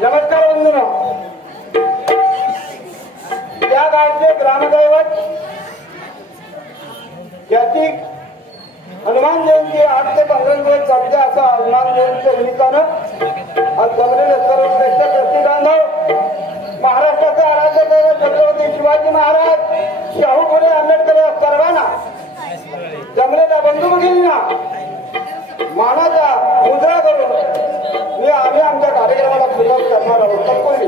नमस्कार बंधूंनो, त्या गावचे ग्रामदैवत याची हनुमान जयंती 8 ते 15 दिवस चालते. असा हनुमान जयंतीच्या निमित्तानं आज जमलेले सर्व श्रेष्ठ कृषी बांधव, महाराष्ट्राचे आराध्य दैवत छत्रपती शिवाजी महाराज, शाहू फुले आंबेडकर या सर्वांना, जमलेल्या बंधू भगिनींना मानाचा मुद्रा करून आम्ही आमच्या कार्यक्रमाला सुरुवात करणार आहोत. तत्पूर्वी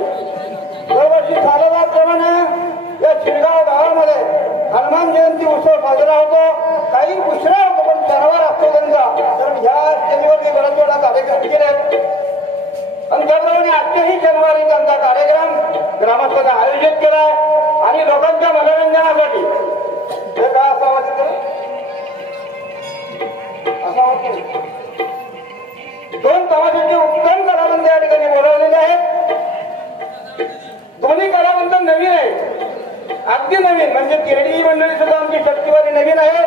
दरवर्षी सालाबादप्रमाणे या शिरगाव गावामध्ये हनुमान जयंती उत्सव साजरा होतो. काही उशिरा होतो पण शनिवार असतो त्यांचा, कारण ह्या शनिवारी बऱ्याच वेळा कार्यक्रम केले आणि त्याप्रमाणे आजच्याही शनिवारी त्यांचा कार्यक्रम ग्रामस्थांनी आयोजित केलाय आणि लोकांच्या मनोरंजनासाठी हे काय असावं असा दोन तमाशाचे उत्तम कलावंत या ठिकाणी बोलावलेले आहेत. दोन्ही कलावंत नवीन आहेत, अगदी नवीन. म्हणजे किरडी मंडळी सुद्धा आमची शक्तीवारी नवीन आहे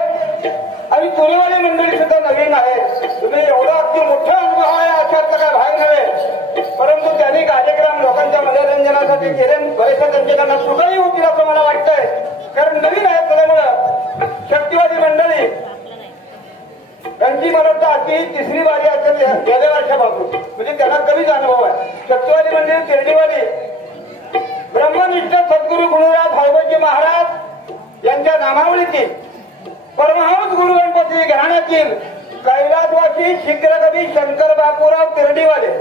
आणि तुरेवाली मंडळी सुद्धा नवीन आहे. तुम्ही एवढा अगदी मोठा अनुभव आहे अशात काय भाग नव्हे, परंतु त्यांनी कार्यक्रम लोकांच्या मनोरंजनासाठी केले. बरेचशा त्यांच्याकडनं सुखाही होतील असं मला वाटतंय, कारण नवीन आहेत. त्यामुळं शक्तीवादी मंडळी त्यांची मला वाटतं अशी तिसरी बारी असेल गेल्या वर्षापासून, म्हणजे त्यांना कमीच अनुभव आहे. शक्तीवादी मंडळी किरडीवाली ब्रह्मनिष्ठ सद्गुरू गुरुराज भाईबाजी महाराज यांच्या नामावलीतील परमहंस गुरु गणपती घराण्यातील कैलासवासी शीघ्रकवी शंकर बापूराव किरडीवाले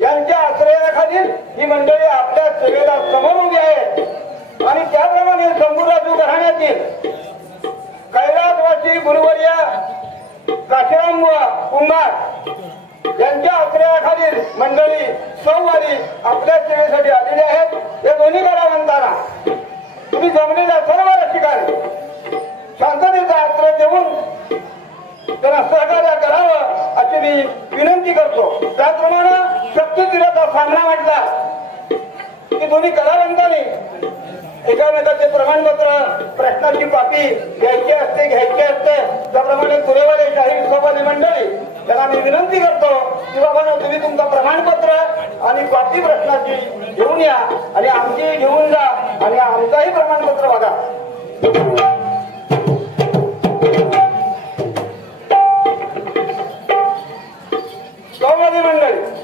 यांच्या आश्रयाखालील ही मंडळी आपल्या सेवेला समोर उभी आहे. आणि त्याप्रमाणे शंभूराजू घराण्यातील कैलासवासी गुरुवर्य काशीराम कुंभार यांच्या आश्रयाखालील मंडळी सौवारी आपल्या सेवेसाठी आलेली आहेत. या दोन्ही कलावंतांना तुम्ही जमलेल्या सर्व रसिकांनी शांततेचा आश्रय देऊन त्यांना सहकार्य करावं अशी मी विनंती करतो. त्याचप्रमाणे शक्तीतीराचा सामना म्हटला की दोन्ही कलावंतांनी एकामेकाचे प्रमाणपत्र, प्रश्नाची कॉपी घ्यायची असते. त्याप्रमाणे तुरेवाले शाही उत्सवाची मंडळी त्यांना मी विनंती करतो की बाबा तुम्ही तुमचं प्रमाणपत्र आणि कॉपी प्रश्नाची घेऊन या आणि आमची घेऊन जा आणि आमचाही प्रमाणपत्र बघा. सौवादी मंडळी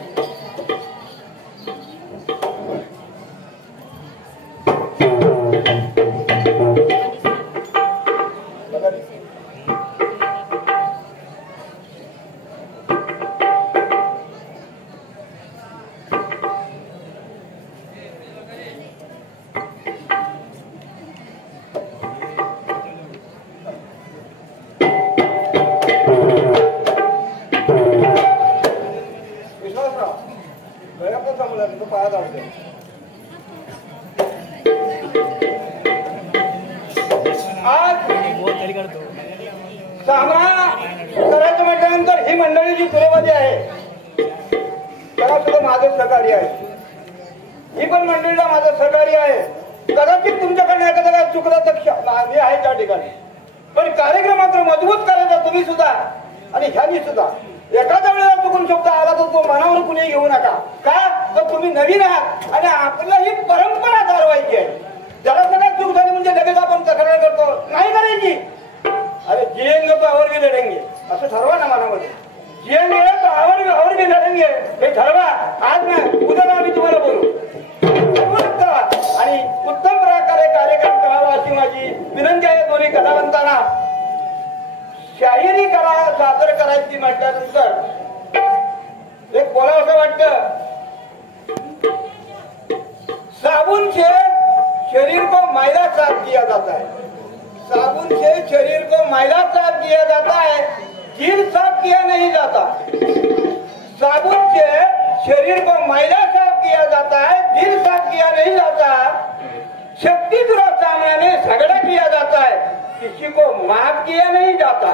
सामना करायचं म्हटल्यानंतर ही मंडळी जी तुरेवादी आहे त्याला सुद्धा माझं सहकार्य आहे. ही पण मंडळीला माझं सहकार्य आहे. कदाचित तुमच्याकडनं एखादा काय चुकलं तर मी आहे त्या ठिकाणी, पण कार्यक्रम मात्र मजबूत करायचा तुम्ही सुद्धा आणि ह्यांनी सुद्धा. एखाद्या वेळेला चुकून शब्द आला तर तो मनावर कुणी घेऊ नका. का तर तुम्ही नवीन आहात आणि आपल्याला ही परंपरा चालवायची आहे. जरा सगळ्यात चूक झाली म्हणजे लगेच आपण तक्रार करतो, नाही करायची. अरे जिएंगे तो और भी लढेंगे असं ठरवा ना मनामध्ये. जिएंगे तो और भी लढेंगे हे ठरवा. आज नाही उद्या आम्ही तुम्हाला बोलू आणि उत्तम प्रकारे कार्यक्रम करावा अशी माझी विनंती आहे. दोन्ही कलावंतांना शाहिरी कला सादर करायची म्हटल्यानंतर एक बोलावं असं वाटतं, साबुन से शरीर को मैला साफ किया जाता है, साबुन से शरीर को मैला साफ किया जाता है, दिल साफ किया नहीं जाता. साबुन से शरीर को मैला साफ किया जाता है, दिल साफ किया नहीं जाता. शक्ति दुरा सामने झगड़ा किया जाता है, किसी को माफ किया नहीं जाता.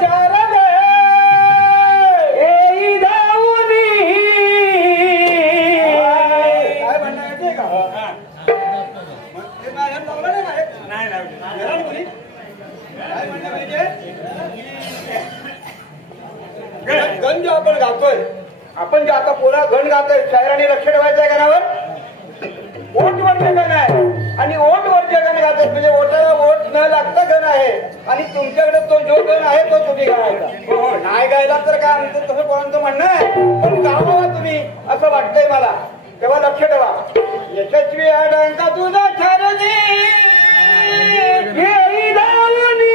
शारदे येई धावनी. काय म्हणणं माहितीये का? नाही काय म्हणणं पाहिजे? गण जो आपण गातोय, आपण जे आता पोरा गण गातोय, शायराने लक्ष ठेवायचं आहे गाण्यावर. ओटवरचे गण आहे आणि ओटवरचे गण गातात म्हणजे ओटाला ओट न लागता गण आहे. आणि तुमच्याकडे तो जो गण आहे तो तुम्ही गायचा. नाही गायला तर काय आमचं तसं कोणाचं म्हणणं आहे, पण गावा तुम्ही असं वाटतंय मला. तेव्हा लक्ष ठेवा. यशस्वी अडंका तुझा शारदे येई धावनी.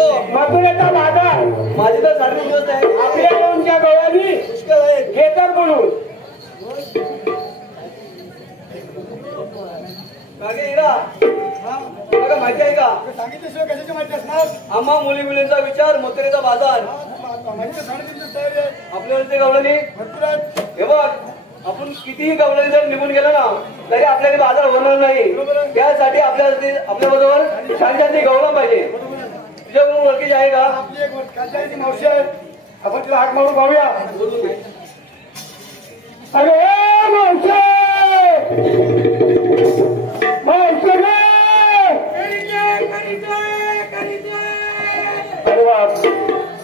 येतो मथुरेचा बाजार माझी तर साडे दिवस आहे आपल्या लोणच्या गवळणी पुष्कळ आहे घेतर बोलून मागे इरा तुला माहिती आहे का सांगितल्याशिवाय कशाची माहिती असणार आम्हा मुली मुलींचा विचार मथुरेचा बाजार म्हणजे साडेतीनशे तयारी आहे आपल्याला ते गवळणी भरपूर आहेत. हे बघ आपण कितीही गवळणी जर निघून गेलो ना तरी आपल्याला बाजार होणार नाही त्यासाठी आपल्या बरोबर शांती गवळण पाहिजे तुझ्याकडून ओळखीची आहे का आपली एक खालची मावशी आहे आपण तिला हाक मारून पाहूया अरे मावशी मावशी अरे वा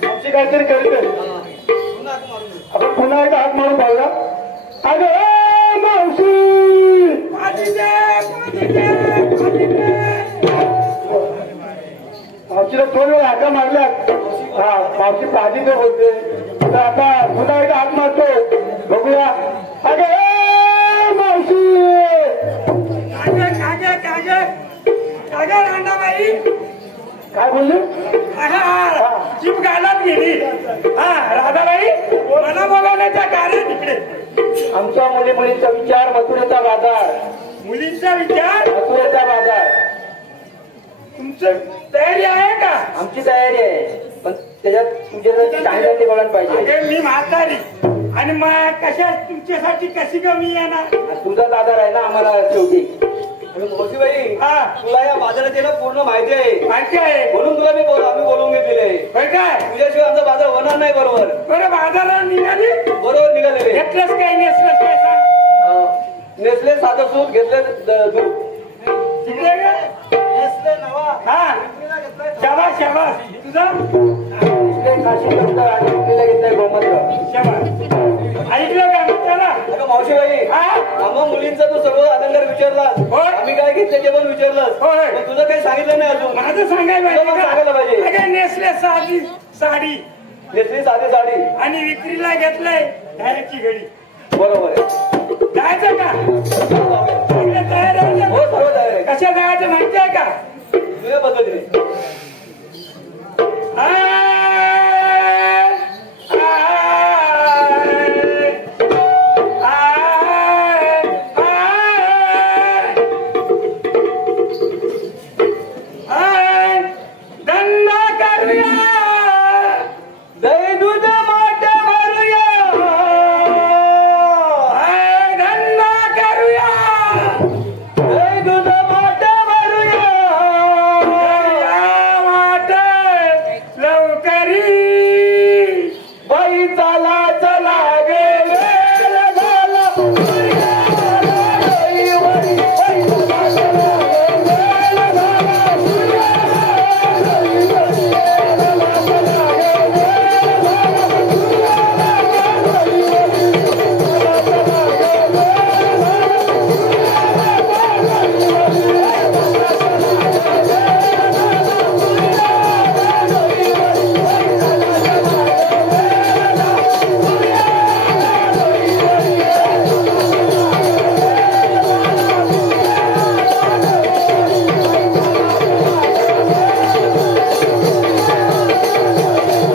मावशी काहीतरी करीत आपण पुन्हा एकदा हाक मारून पाहूया अरे मावशी मावशीला दोन वेळा हाका मारल्यात हा मावशी पाजी ते बोलते तर आता पुन्हा एकदा हाक मारतो बघूया अरे मावशी काय बोलली जीप गायलाच गेली हा राधाबाई मला बोलावण्याचं कारण इकडे आमच्या मुली मुलींचा विचार मथुरेचा बाजार मुलींचा विचार मथुरेचा बाजार तुमचं तयारी आहे का आमची तयारी आहे पण त्याच्यात तुझे जर चांगलं ते बघायला पाहिजे अगे मी म्हातारी आणि मग कशा तुमच्यासाठी कशी कमी येणार तुझा आधार आहे ना आम्हाला शेवटी मोसीबाई हा तुला या बाजाराची ना पूर्ण माहिती आहे माहिती आहे म्हणून तुला आम्ही बोलवून घेतलेले होय काय तुझ्याशिवाय आमचा बाजार होणार नाही बरोबर बरं बाजारात निघाली बरोबर निघालेले घेतलंच काय नेसलंच काय सांग नेसले साधं सूप घेतले दूध तिकडे का? नेसले नवा हा शाबास शाबास तुझा काशी आणि घेतलंय गोमत्र शाबास ऐकलं का चला अगं मावशीबाई हा आम्हा मुलींचा तू सगळं आनंद विचारलास होय. आम्ही काय घेतले ते पण विचारलास होय. पण तुझं काही सांगितलं नाही अजून माझं सांगायला तुला पण सांगायला पाहिजे पाहिजे. अगे नेसले साधी साडी नेसली साधी साडी आणि विक्रीला घेतलंय धाऱ्याची घडी बरोबर आहे जायचं का सगळे तयार आहे हो ना? सर्व तयार आहे कशा जायचं माहिती आहे का तुझ्या पद्धतीने धंदा करूया दही दूध मोठे भरूया धंदा करूया दही दूध मोठे भरूया वाट लवकरी बाई चला चला गे वेळ झाला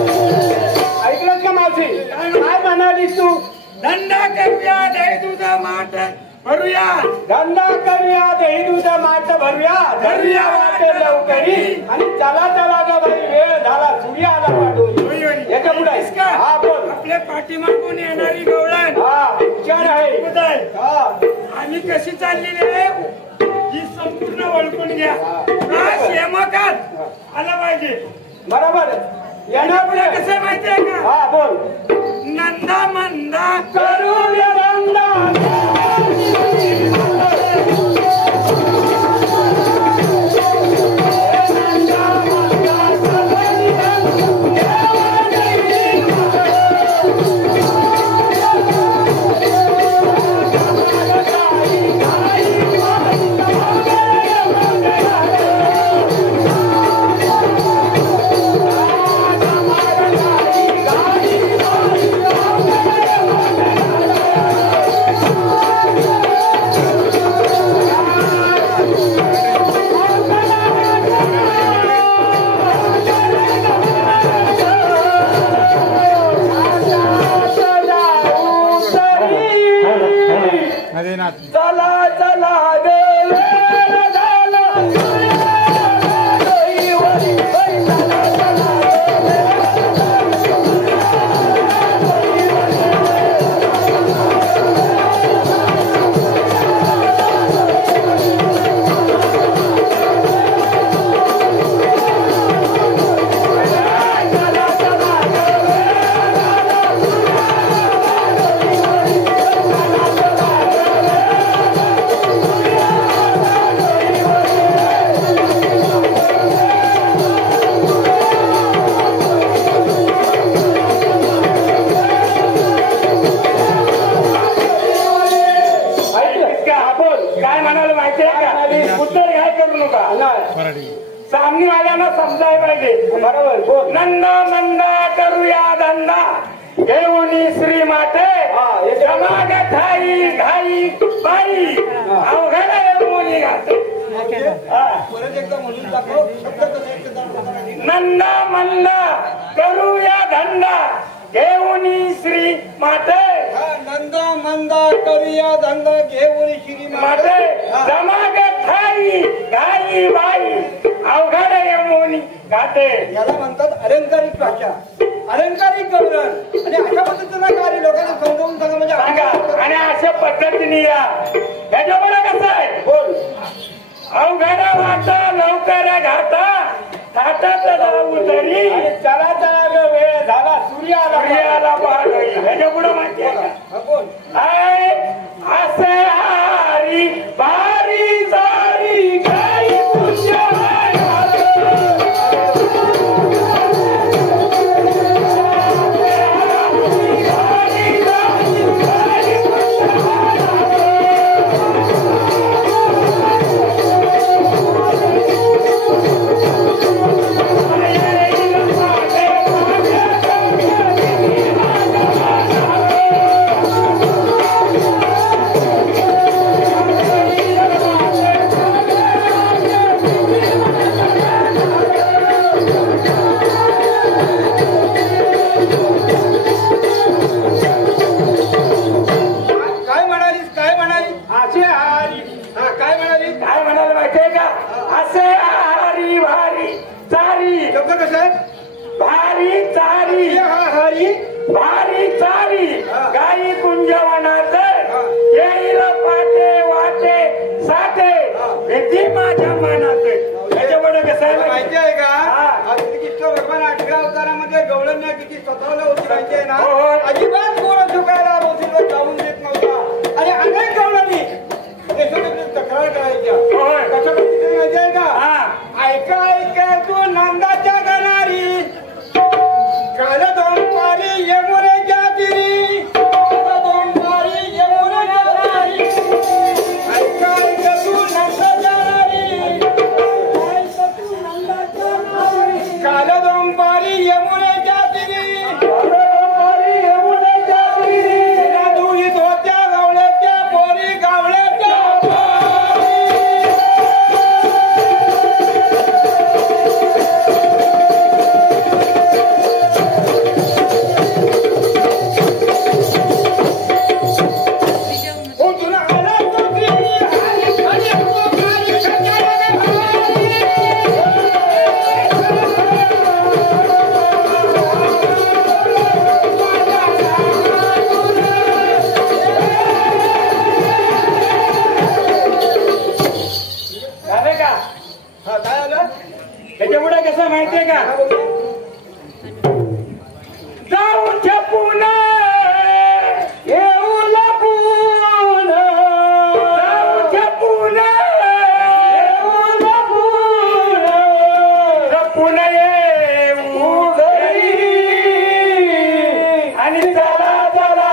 ऐकलं का मावशी काय म्हणालीस तू धंदा करूया दही दूध माट भरूया धंदा करूया दही दूध माठ भरूया धरूया वाटे लवकरी आणि चला चला ग बाई वेळ झाला सूर्य आला पाठवून याच्या पुढे का? हा बोल आपल्या पाठीमागून येणारी गवळण हा विचार आहे उदय हा आम्ही कशी चाललेली आहे ही संपूर्ण ओळखून घ्या हा शेमकात आला पाहिजे बरोबर येणार पुढे कसं माहितीये का हा बोल नंदा मंदा करूया धंदा वाल्यांना समजायला पाहिजे. बरोबर बोल. नंदा मंदा करूया धंदा घेऊनी श्री माते समाग ठाई घाई बाई अवघड मुली घाते. परत एकदा म्हणून दाखव. शब्द कसे नंदा मंदा करूया धंदा घेऊनी श्री माते नंदा मंदा करूया धंदा घेऊन श्री माते समाग ठाई घाई बाई अवघड मुली घाते. याला म्हणतात अलंकारिक भाषा, अलंकारिक गौरण. आणि अशा पद्धतीनं कार्य लोकांना समजावून सांगा म्हणजे सांगा. आणि अशा पद्धतीने या ह्याच्यामुळे कसं आहे बोल. अवघड वाटा लवकर घाटा घाटात जाऊ तरी चला चला वेळ झाला. सूर्य आला. प्रियाला पाहत ह्याच्या पुढे माहिती आहे का? बोल. आहे असे हारी बारी जारी गाई तुझ्या भारी चारी गाई कुंजवनात येईल पाटे वाटे साठे भीती माझ्या मनात. त्याच्यामुळे कसं आहे माहिती आहे का? कृष्ण भगवान 8व्या अवतारामध्ये गवळण्या किती सतावलं होती माहिती आहे ना? अजिबात कोण झुकायला बोटीवर जाऊन देत नव्हता. आणि अनेक गवळणी तक्रार करायच्या. कशा पद्धतीने माहिती आहे का? ऐका ऐका तू नंदाच्या गणारी काल दोंपारी यमुनेच्या तिरी दोंपारी यमुनेच्या तिरी. ऐका ऐका तू नंदाच्या नारी काल दोंपारी यमुनेच्या तिरी यमुनेच्या तिरी दुहीत होत्या गावळ्याच्या पोरी गावळ्याच्या त्याच्यामुळे कसं माहितीये का? जाऊन छपून येऊ लपून जाऊन छपून येऊ लपून लपून येऊ घरी आणि चला चला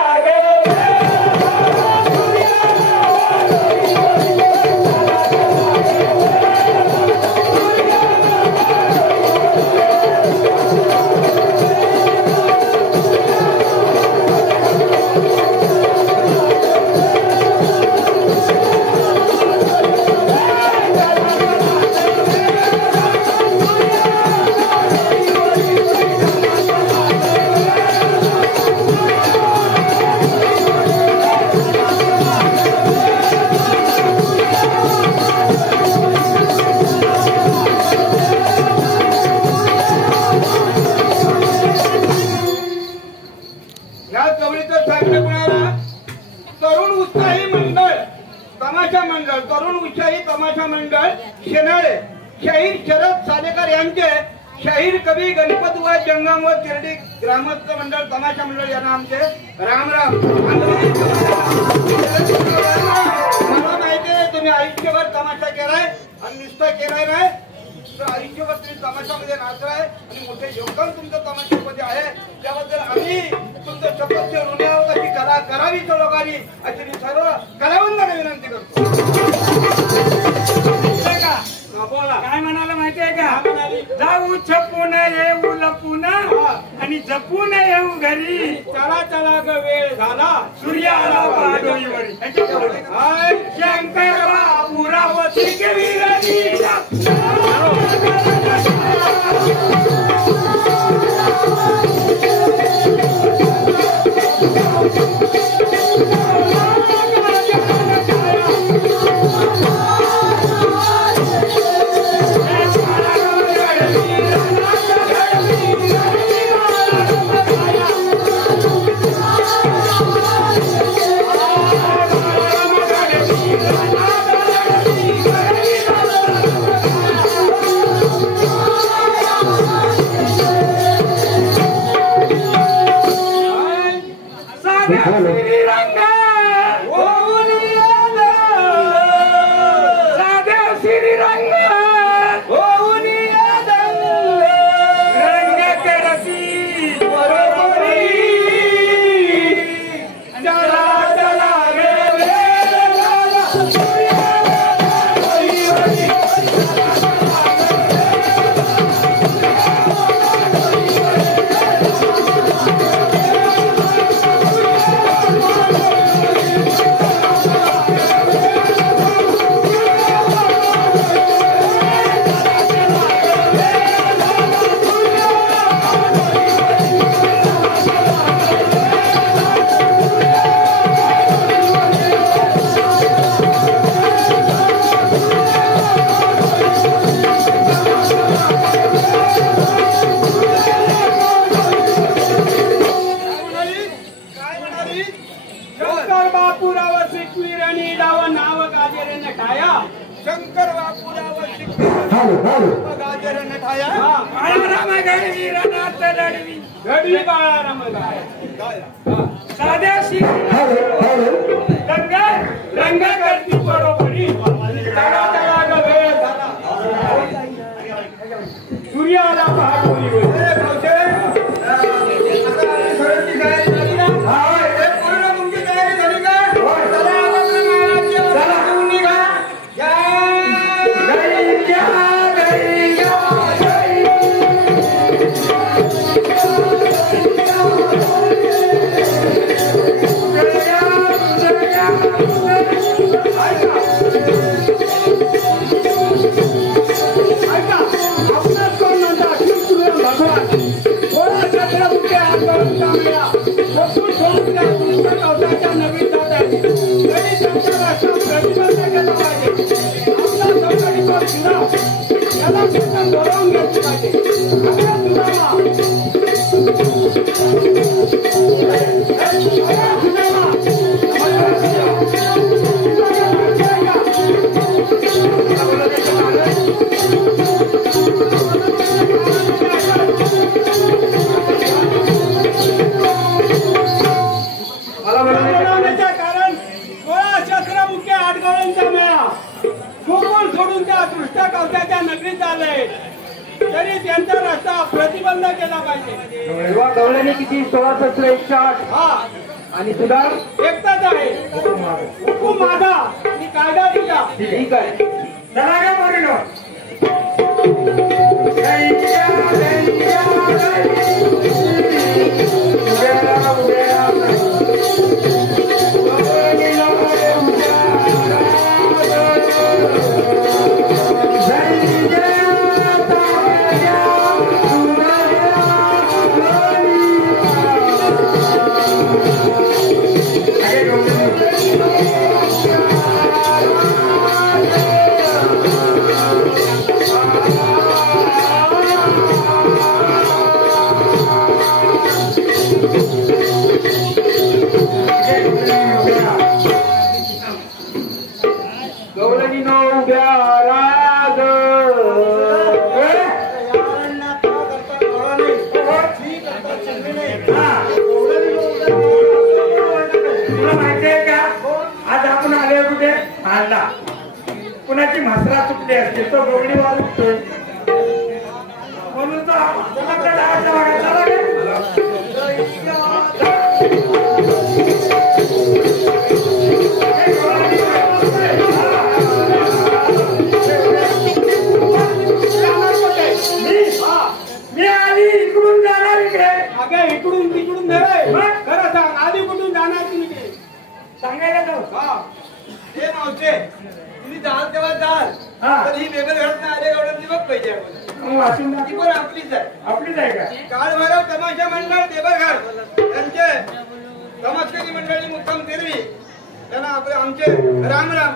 तरुण उत्साही तमाशा मंडळ शेनाळे शाहीर शरद सालेकर यांचे शाहीर कवी गणपत व जंगम व तिरडी ग्रामस्थ मंडळ तमाशा मंडळ यांना आमचे राम राम. मला माहिती आहे तुम्ही आयुष्यभर तमाशा केलाय आणि निष्ठा केलाय नाही तर आयुष्यभर तुम्ही तमाशामध्ये नाचलाय आणि मोठे योगदान तुमचं तमाशामध्ये आहे. त्याबद्दल आम्ही तुमचं शपथ ऋणी आहोत. अशी कला करावी तो लोकांनी अशी मी सर्व कलावंतांना विनंती करतो. बोला. काय म्हणाला माहितीये काय का? म्हणाली? जाऊ छपून येऊ लपून आणि जपून येऊ घरी. चला चला ग वेळ झाला. सूर्याला पाडोईवरी. हाय. शंकर बापुरावती वीरणी. शंकर बापुरावर गाजर नठाया. बाळाराम गडवी रणात लढवी. घडी बाळाराम साध्या रंग करती बरोबरी. चला चला ग वेळ झाला. सूर्याला पाडोईवरी. तरी त्यांचा रस्ता प्रतिबंध केला पाहिजे. गवळ्याने किती 16,108 हा आणि तुला एकटाच आहे. हुकूम माझा आणि कायदा तुझा. ठीक आहे. चला ग पोरीनो. कुणाची म्हसरा चुकली असते तो गवळी वाजतोय म्हणून अगं इकडून तिकडून नव्हे खरं सांग आधी कुठून जाणार तुम्ही सांगायला तो हा ते मावशे तुम्ही जाल तेव्हा जाल तर ही बेबल घडत नाही आले एवढं बघ पाहिजे वाचून ती पण आपलीच आहे आपलीच आहे का काळ भैरव तमाशा मंडळ देवघर यांचे तमाशकरी मंडळी मुक्काम तेरवी त्यांना आपले आमचे राम राम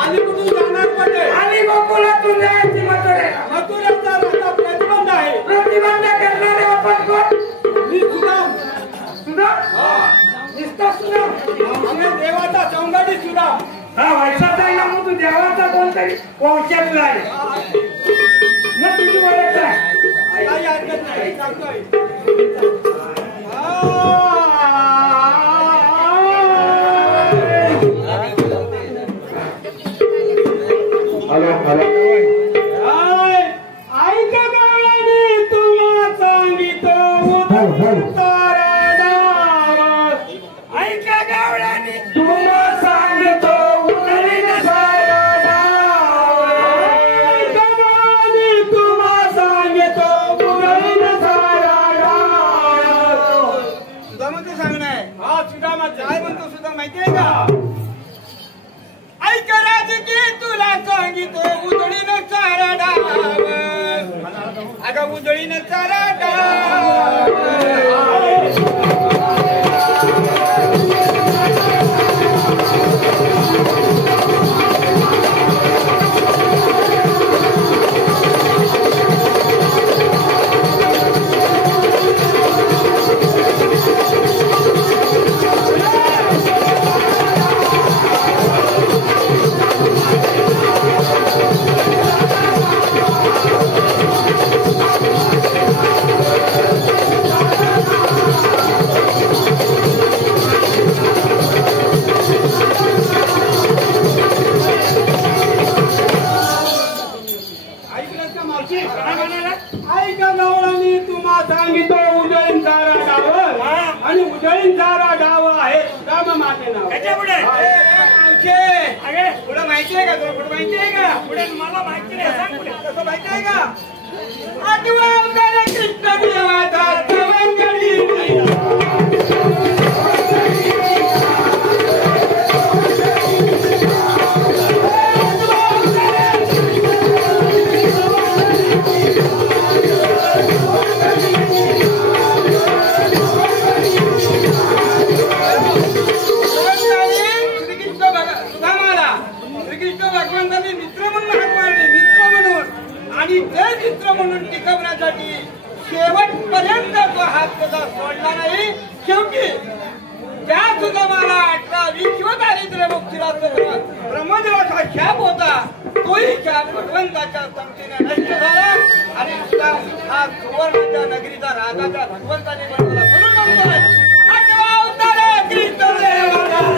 आधी कुठून जाणार पडले आणि गोकुळातून जायची मथुरेचा रस्ता प्रतिबंध आहे प्रतिबंध करणारे आपण कोण मी सुदाम सुद्धा नुसतं सुद्धा आम्ही देवाचा चौंगाडी सुद्धा हा वैशाचा आहे ना मग तू देवाचा कोणतरी वंशातला आहे ना तुझी ओळख आहे काही हरकत नाही सांगतोय ऐका गावाने तुम्हा सांगितो ऐका गावड्याने तुला सांगतो उन्हाळीन सुदामाचं सांगणं आहे हा सुदामा काय म्हणतो सुद्धा माहितीये का ऐका राजकी तुला सांगितो उजळीनं चारा डाव अगं उजळीनं चारा डाव ऐका गवळणी तुम्हा सांगितो उजळीन सारा डाव आणि उजळीन सारा डाव आहे सुदामा माझे नाव पुढे माहितीये का तुला पुढे माहितीये का पुढे मला माहिती नाही सांग पुढे कसं माहितीये का आठवा अवतार कृष्ण देवाचा तवंगडी भगवंतांनी मित्र म्हणून हाक मारले मित्र म्हणून आणि ते मित्र म्हणून टिकवण्यासाठी शेवटपर्यंत तो हात त्याचा सोडला नाही शेवटी त्या सुदामाला 18-20 किंवा दारिद्र्य मुक्तीला ब्रह्मदेवाचा शाप होता तोही शाप भगवंताच्या संगतीने नष्ट झाला आणि सुदाम हा सुवर्णाच्या नगरीचा राजाच्या भगवंताने बनवला म्हणून म्हणतोय आठवा अवतार कृष्ण देवाचा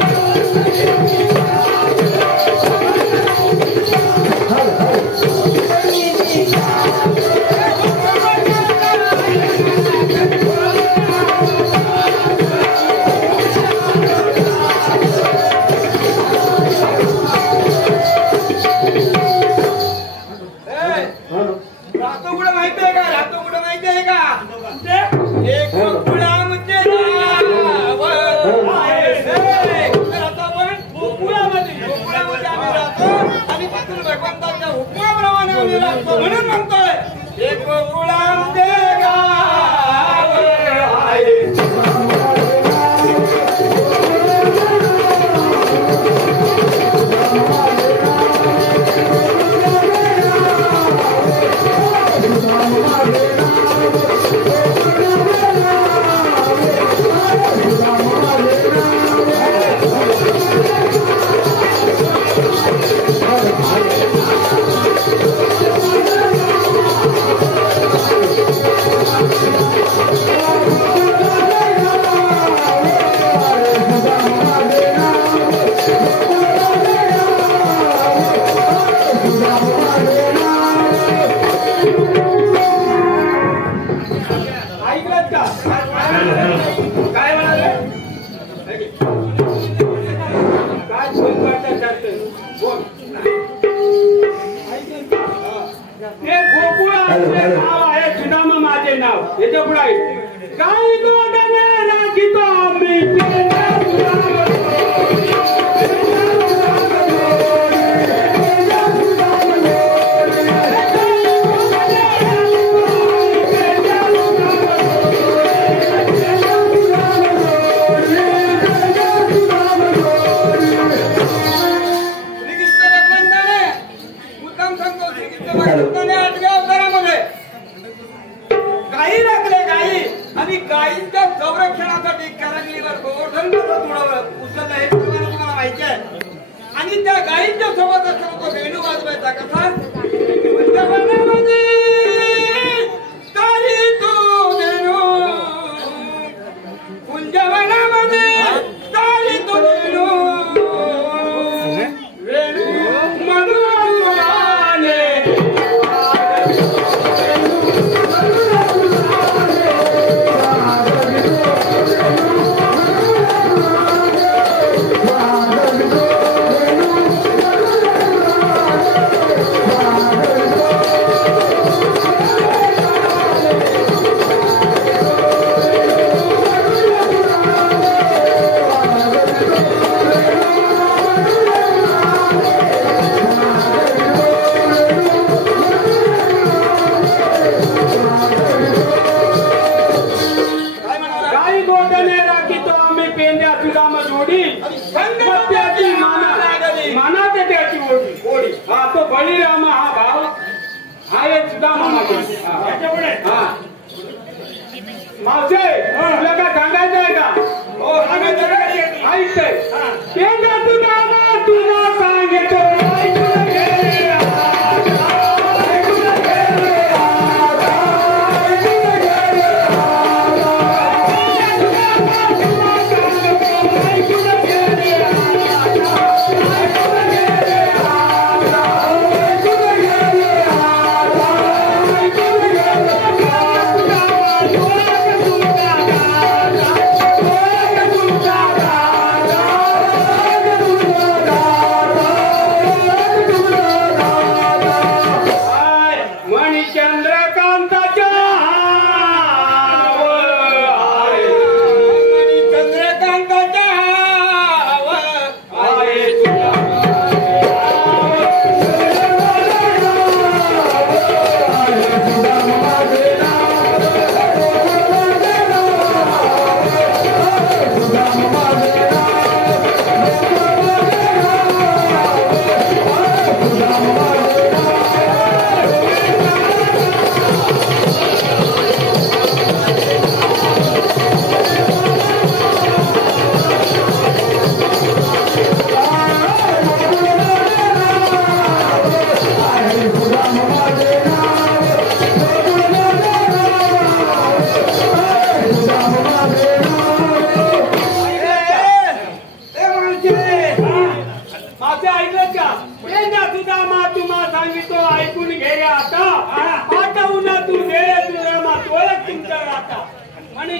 रातो कुठं माहितीये का रातो कुठं माहितीये का एक गोकुळा म्हणजे आता आपण गोकुळामध्ये आम्ही राहतो आणि तिथून भगवंताच्या हुकमाप्रमाणे आम्ही राहतो म्हणून म्हणतोय एक गोकुळा म्हणजे आणि त्या गायींच्या सोबत असताना तो वेणू वाजवायचा कसा वृंदावनामध्ये तारी तू वेणू कुंजवनामध्ये तारी तू वेणू वेणू मधुराने बळीराम हा भाव हा एक सुदामा मावशे तुला काय सांगायचं आहे का हो सांगायचं ऐकतंय तुला सांगतो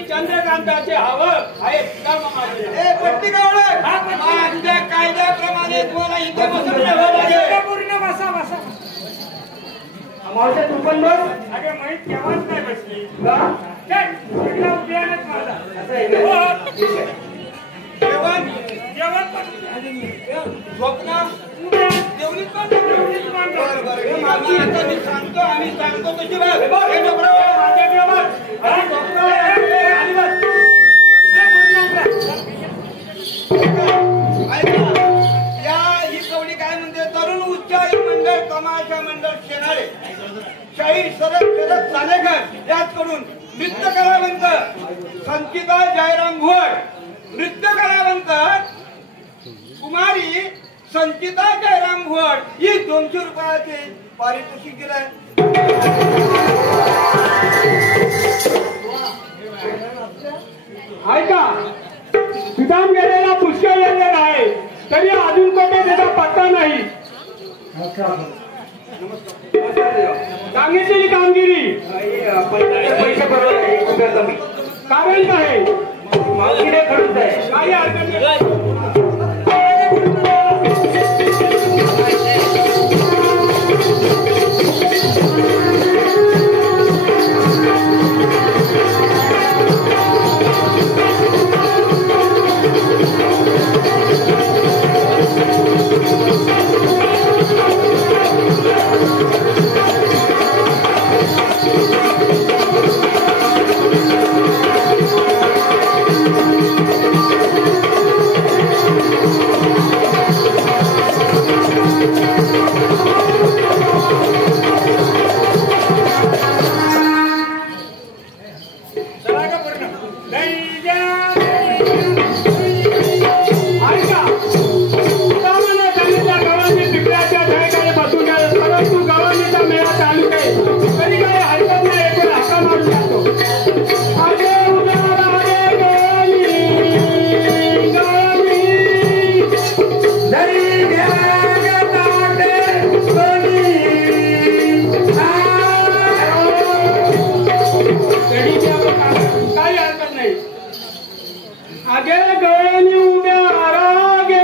चंद्रकांताचे हवं आहे माझ्या कायद्याप्रमाणे तुम्हाला इथे पूर्ण बसा बसा मावशे तू पण बस अगे माहित केव्हाच नाही बसली जेवण जेवण स्वप्न जेवणीच आता मी सांगतो आम्ही सांगतो तशी ही कवडी काय म्हणते तरुण उच्चाई मंडळ तमाशा मंडळ शेणारे शाहीर शरद शरद चालेकर याचकडून नृत्य कलावंत संचिता जयराम भुवड नृत्य कलावंत कुमारी संचिता जयराम भुवड ही 200 रुपयाचे पारितोषिक दिलंय ऐका सुदाम गेलेला पुष्कळ वेळ आहे तरी अजून कुठे त्याचा पत्ता नाही सांगितलेली कामगिरी पैसे कारण काय मालकीने खर्च आहे काही हरकत नाही गळ्याने उड्या रागे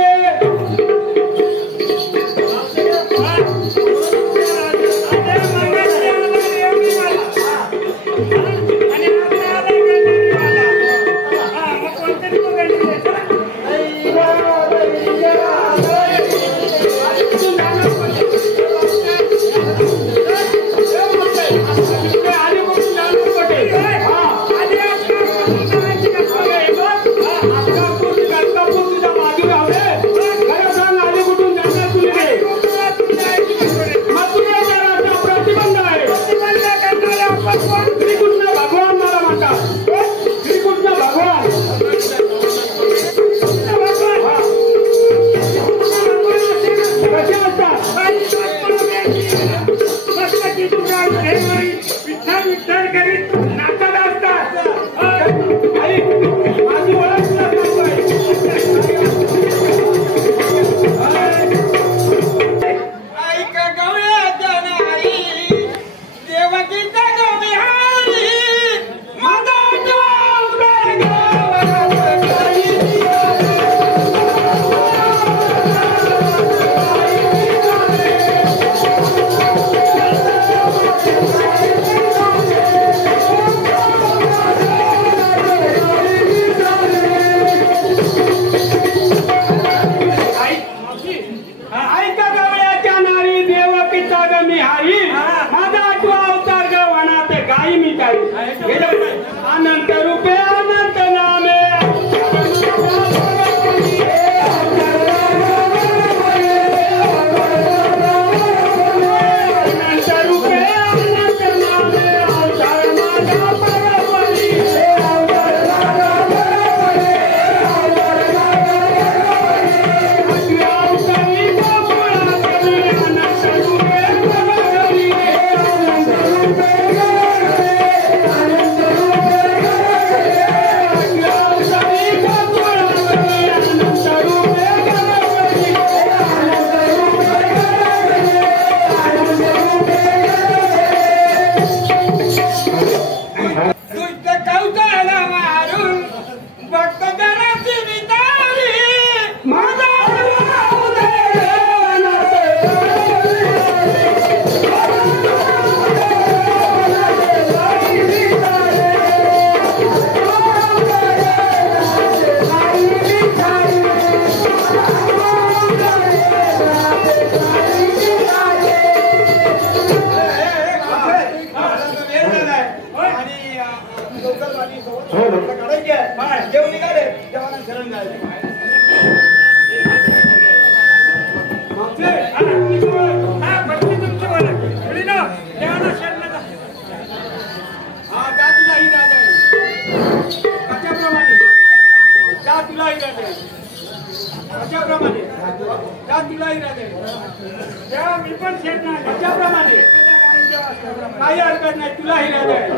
अनंत रूपे अनंत नामे अनंत रूपे अनंत नामे अवतार माझा परमपरी जेवण निघाले जेवणा शरण जायचे हा त्या तुलाही राजा आहे कशाप्रमाणे त्या तुलाही राजा आहे कशाप्रमाणे त्या तुलाही राजा आहे तेव्हा मी पण शेत नाही कशाप्रमाणे काही हरकत नाही तुलाही राजा आहे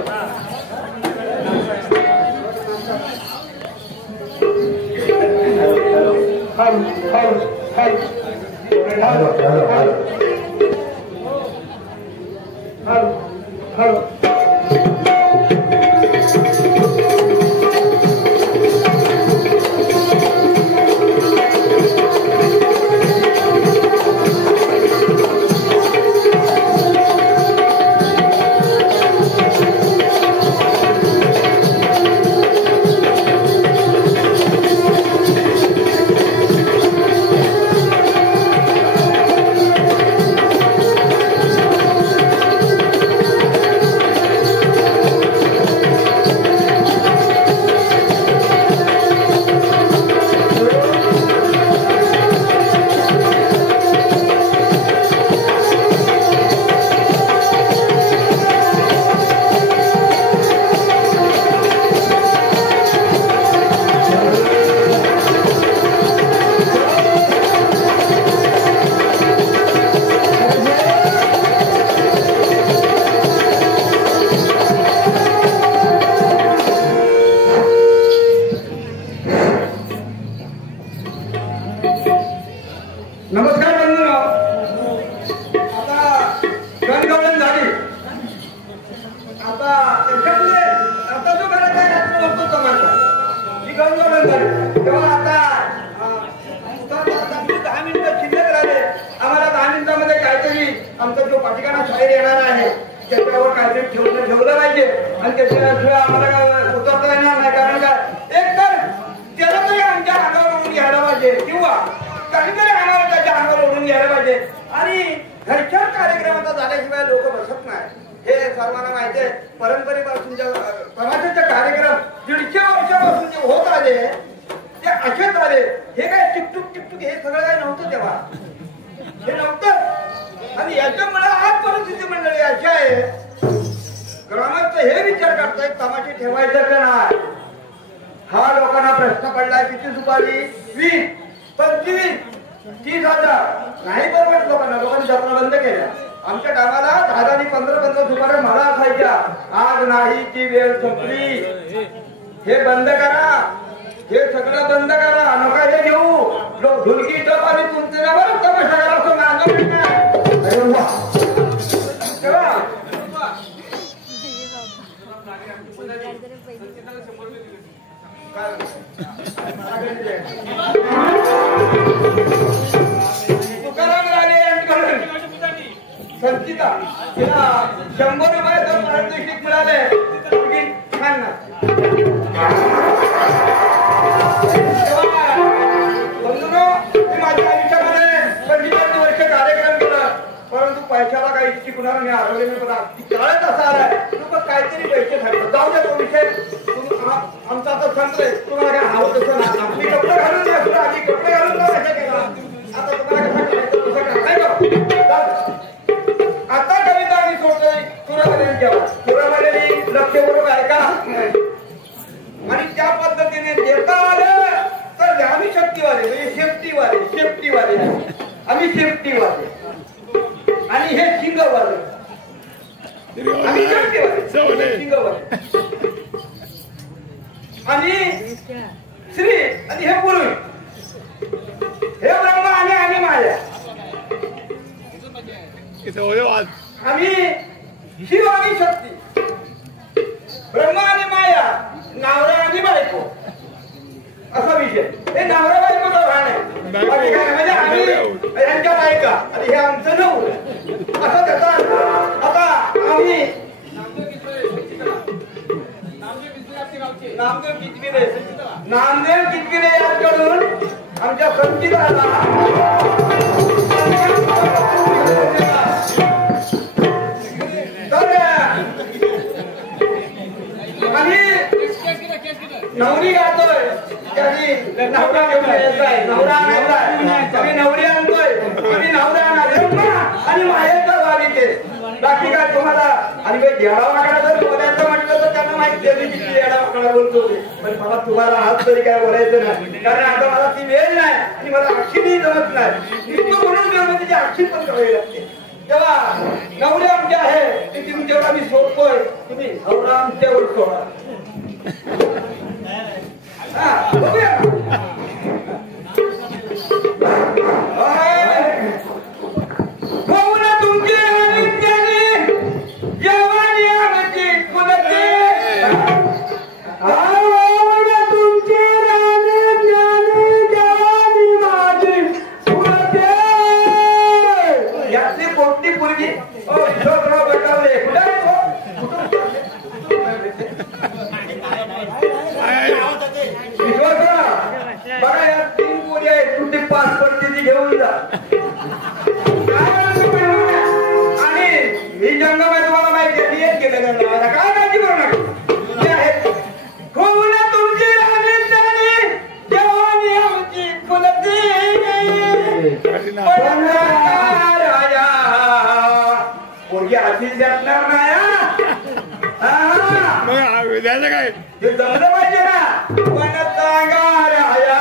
नमस्कार बंधूंनो, आता गणगवळण झाली. आता त्याच्यापुढे आता जो करायचा आहे तो तमाशा ही गणगवळण झाली. तेव्हा आता 10 मिनिटं शिल्लक राहिले. आम्हाला 10 मिनिटांमध्ये काहीतरी आमचा जो पाठिकाना शाहीर येणार आहे त्याच्यावर काहीतरी ठेवलं पाहिजे आणि त्याच्याशिवाय आम्हाला काय उतरता येणार नाही. कारण काय एक तर त्याला तरी आमच्या अंगावर ओढून घ्यायला पाहिजे किंवा काहीतरी आम्हाला त्याच्या अंगावर ओढून घ्यायला पाहिजे. आणि घरच्या कार्यक्रमाचा झाल्याशिवाय लोक बसत नाही हे सर्वांना माहिती आहे. परंपरेपासून तमाशाचे कार्यक्रम 150 वर्षापासून जे होत आले ते असेच आले. हे काय टिकटुक हे सगळं काही नव्हतं तेव्हा, हे नव्हतं. आणि याच्यामुळे आज परिस्थिती मंडळी अशी आहे ग्रामस्थ हे विचार करतायत तमाशे ठेवायचं का नाही. हा लोकांना प्रश्न पडलाय. किती सुपारी 20, 25, 30,000 नाही परवडत लोकांनी जत्रा बंद केल्या. आमच्या गावाला 10 आणि 15 सुपाऱ्या मला असायच्या. आज नाही ती वेळ संपली. हे बंद करा, हे सगळं बंद करा. नका हे घेऊ ढोलकी टप आणि तुमचे ना बरं तमाशा करा असं मागं तुकाराम राणे संचिता तिला 100 रुपये तर पारितोषिक मिळाले. छान ना बंधूनो, मी माझ्या आयुष्यामध्ये 45 वर्ष कार्यक्रम केला परंतु पैशाला काही इच्छी कुणाला मी आठवले मी काळच असा आलाय लोक काहीतरी पैसे खायचं. जाऊ द्या तो विषय. आमचा आता संपलंय. तुम्हाला काय हवं तसं ना मी कपडे घालून द्या आधी कपडे घालून द्या कशा केला. आता तुम्हाला कसं करायचं तसं काय आता कविता आम्ही सोडतोय सुरामध्ये लक्ष बरोबर ऐका आणि त्या पद्धतीने देता आलं तर आम्ही शक्तीवाले म्हणजे सेफ्टीवाले आम्ही सेफ्टीवाले आणि हे सिंगवाले आम्ही सेफ्टीवाले सिंगवाले आणि श्री आणि हे पुरुष हे ब्रह्मा आणि माया आम्ही शिव आणि शक्ती ब्रह्मा आणि माया नवरा आणि बायको असा विषय. हे नवरा बायकोचा भान आहे म्हणजे आम्ही यांच्या बायका आणि हे आमचं नऊ असं त्याचा. आता आम्ही नामदेव कितकिरे याकडून आमच्या संचिताला नवरी गातोय त्याची नवरा घेऊन यायचाय. नवरा आम्ही नवरी आणतोय आणि नवरा आणि माहेरचा वागीचे बाकी काय तुम्हाला. आणि येडावाकडा जर बोलायचं म्हटलं तर त्यांना माहिती आहे किती येडावाकडा बोलतो पण मला तुम्हाला आज तरी काय बोलायचं नाही कारण आता मला ती वेळ नाही आणि मला अक्षिणी जमत नाही. म्हणून तिची अक्षी पण करावी लागते. तेव्हा नवरे आमचे आहे ते तुमच्यावर आम्ही सोडतोय तुम्ही नवरा आमच्यावर सोडा. तुमचे जवानी आमची कुलते तुमचे राणे जवानी माझी कुलते यातली पोटी पोरगी बटावले बघा या 3 पोरी आहेत तुमची पासपोर्ट तिथे घेऊन जा. आणि मी जंगमात तुम्हाला माहिती आहे येत गेलं जंगमाला काय माहिती करू नका. तुमची राणी जवानी आमची फुलती राजा पोरगी अशीच जातणार नाही. काय हे जमलं पाहिजे ना. पण सांगा राया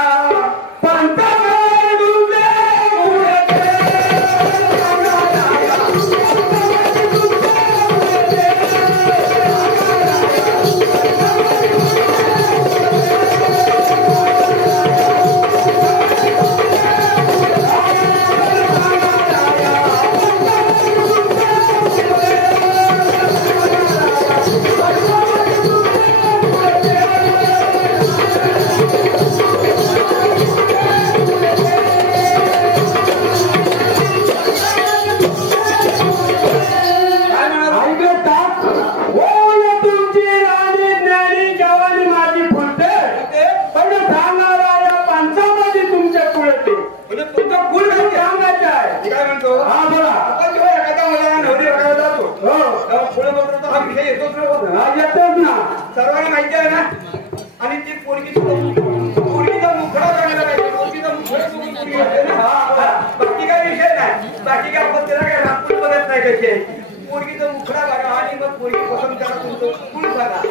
येतच ना. सर्वांना माहिती आहे ना. आणि ती पोरगीचा मुखडा चांगला पाहिजे. पोरगीचा मुखडा बघून पोरगी येते ना. बाकी काही विषय नाही. बाकी काय आपण त्याला काय रामपूर बघत नाही कसे. पोरगीचा मुखडा बघा आणि मग पोरगी पसंत करा. तुमचं फुल बघा.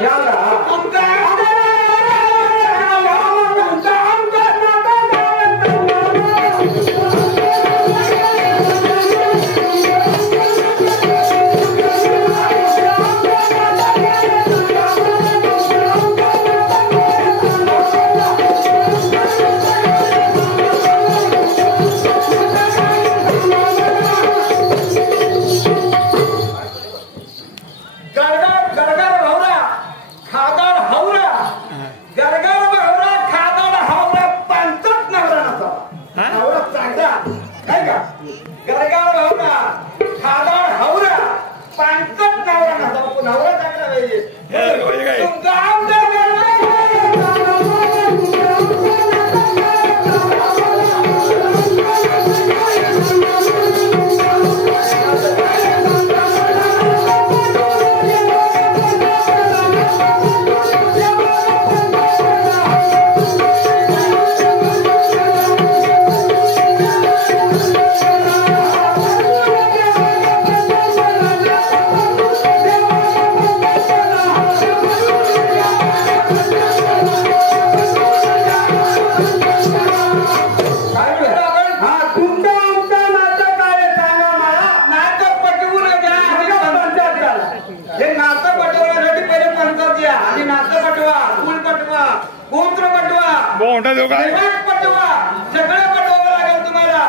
पटवा सगळं पटवावं लागेल तुम्हाला.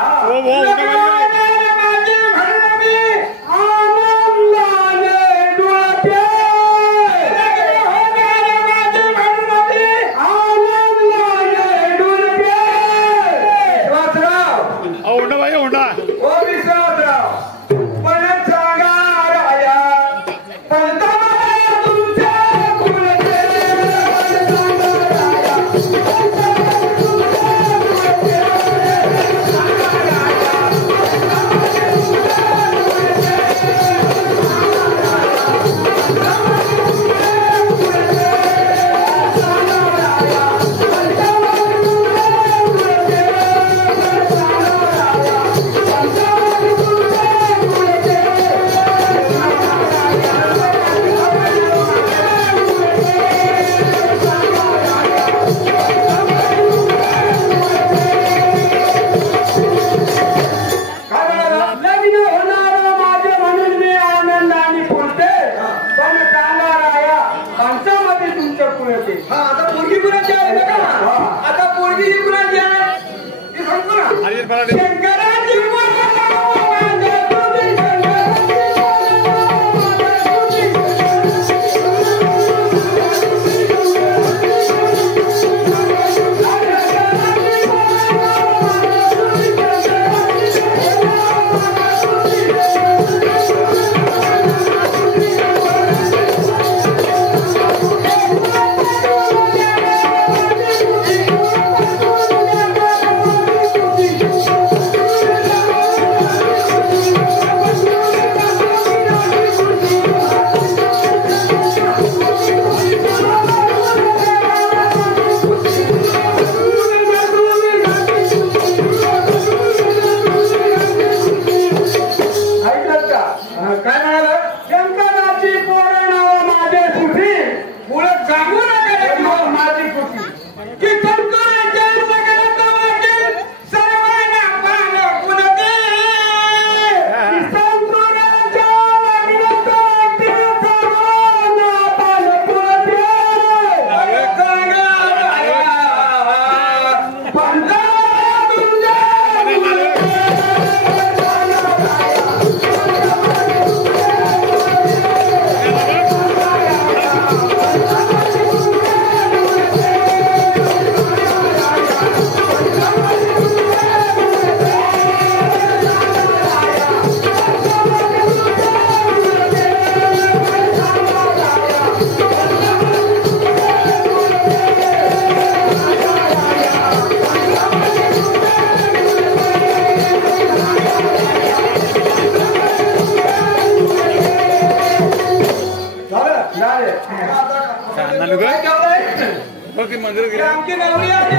आमची नवरी आहे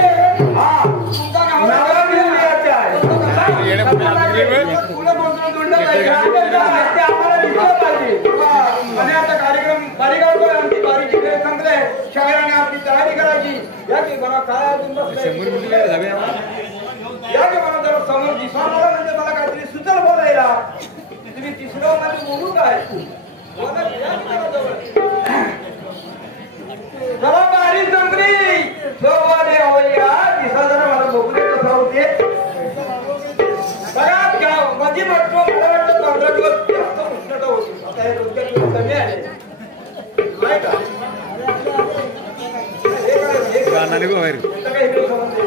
हा तुमचा नवरा बी यायचा आहे. तुला बोलतो दोंडा पाहिजे ते आम्हाला दिसलं पाहिजे. आणि आता कार्यक्रम बारीक आमची बारीची वेळ संपले शाळेने आपली तयारी करायची या की मला काय अजून बसले या की मला जरा समोर दिसणार म्हणजे मला काहीतरी सुचल बोलायला तुम्ही तिसरं मध्ये बोलू काय बोला या की मला जवळ जरा बारी संपली सोवाने होया दिसा जरा मला बघू दे कसं होते बघा गाव माझी म्हटलं मला वाटतं 15 दिवस जास्त उष्णता होती आता हे 2-4 दिवस कमी आहे नाही का हे काय इकडे समजलं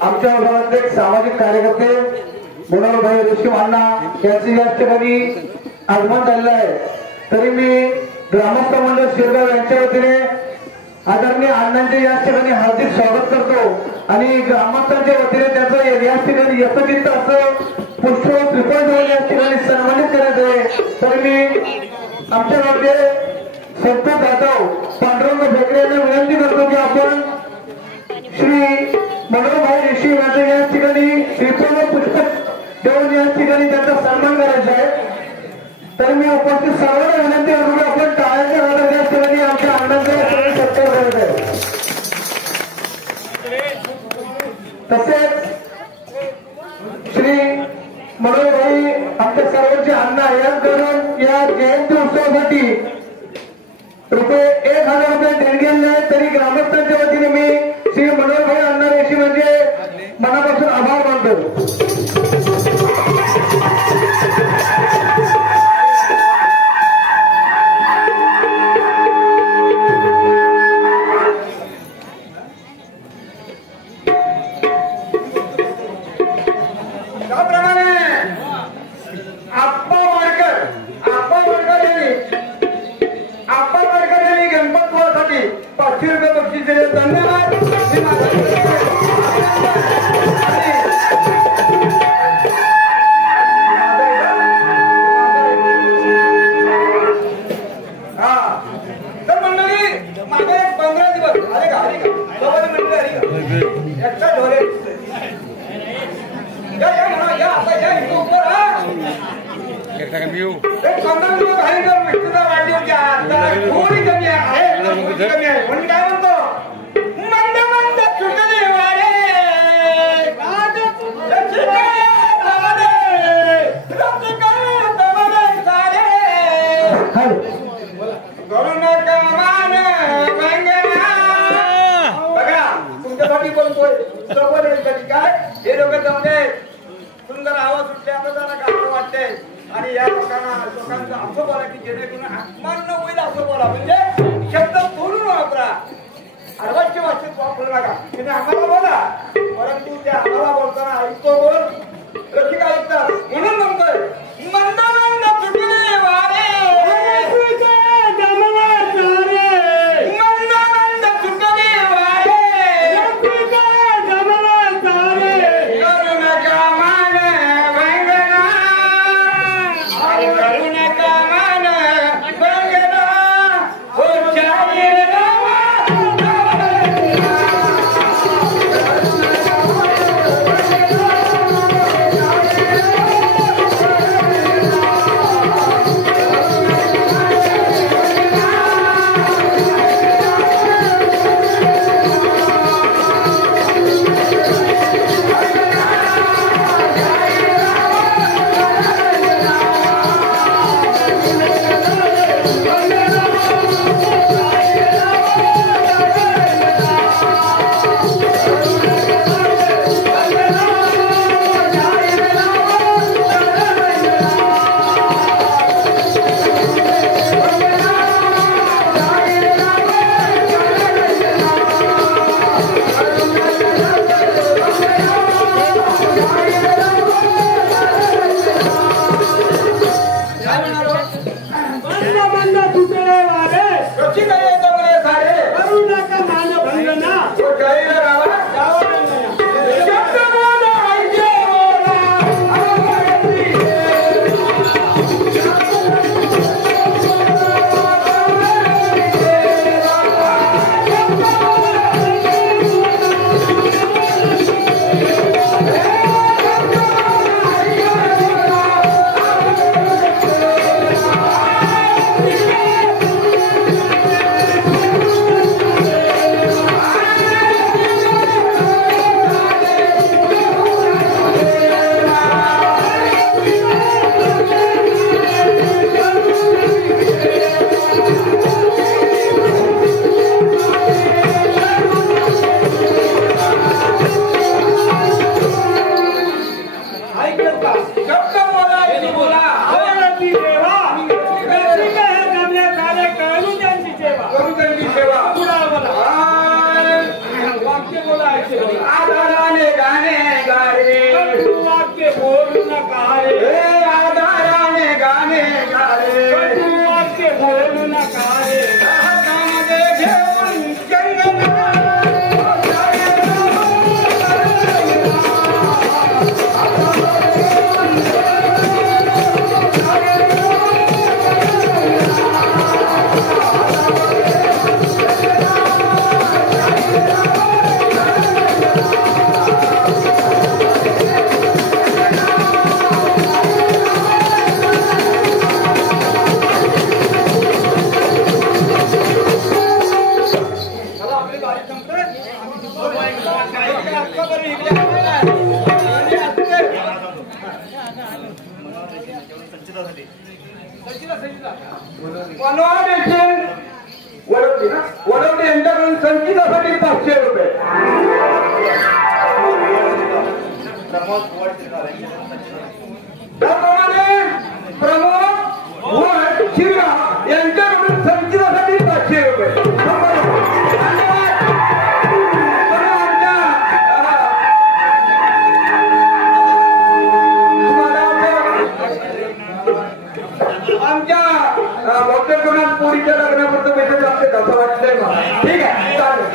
आमच्या भागातले सामाजिक कार्यकर्ते मनोहरभाई रेशीम अण्णा यांचे या ठिकाणी आगमन झालेलं आहे. तरी मी ग्रामस्थ मंडळ शिरगाव यांच्या वतीने आदरणीय अण्णांचे या ठिकाणी हार्दिक स्वागत करतो आणि ग्रामस्थांच्या वतीने त्याचं या ठिकाणी यथोचित असं पुष्प श्रीफळ या ठिकाणी सन्मानित करण्यात आहे. तर मी आमच्या गावचे संत जाधव पांडुरंग भेकरे यांना विनंती करतो की आपण श्री मनोहरभाई रेशीम यांच्या या ठिकाणी श्रीफळ पुष्प देऊन या ठिकाणी त्यांचा सन्मान करायचा आहे. तर मी उपस्थित सर्वांना विनंती करतो की आपण टाळ्याच्या गजरात या ठिकाणी आमच्या अण्णांचा सत्कार करत आहे. तसेच श्री मनोहरभाई आमच्या सर्वांचे अण्णा यांकडून या जयंती उत्सवासाठी ₹1000 देणगी आहे. तरी ग्रामस्थांच्या वतीने मी श्री मनोहरभाई अण्णा रेशीम म्हणजे मनापासून आभार मानतो. ₹500 बक्षीस दिले. धन्यवाद. हा तर मंडळी मागे 15 दिवस आले का मंडळी आली का एकटा ढोले या म्हणा या आता या इथं उभं राहा. एक 15 दिवस आहे तर व्यक्तीचा वाढदिवस घ्या. थोडी कमी आहे कमी आहे पण काय म्हणतो मंद मंद सुटले वारे करू नका मान बघा तुमच्यासाठी बोलतोय सोबत काय हे लोक जाऊ दे. सुंदर आवाज सुटले आता जरा गाणं वाटते आणि या लोकांचं असं बोला की जेणेकरून अपमान न होईल असं बोला म्हणजे शब्द तोडून वापरा. अर्वाच्य भाषेत वापरू नका. तुम्ही आम्हाला बोला, परंतु त्या आम्हाला बोलताना ऐकतो बोल रसिक ऐकतात म्हणून म्हणतोय मंद मंद तुटले वारे जमला सारे मंद मंद तुटले वारे जमला सारे करू नका मान वंदना अरे करू नका मान वंदना हो चालीर आधाराने गाणे गारे वाक्य बोलू नका रे आधाराने गाणे गारे वाक्य बोलू नका रे हातामध्ये घेऊन चंदन वडवडी यांच्याकडून संचितासाठी 500 रुपये. त्याप्रमाणे प्रमोद वड शिरा यांच्याकडून संचितासाठी 500 रुपये. आमच्या मोठ्या कोणात पोरीच्या लग्नापुरतं पैसे लागते असं वाटतंय मला. ठीक आहे चालेल.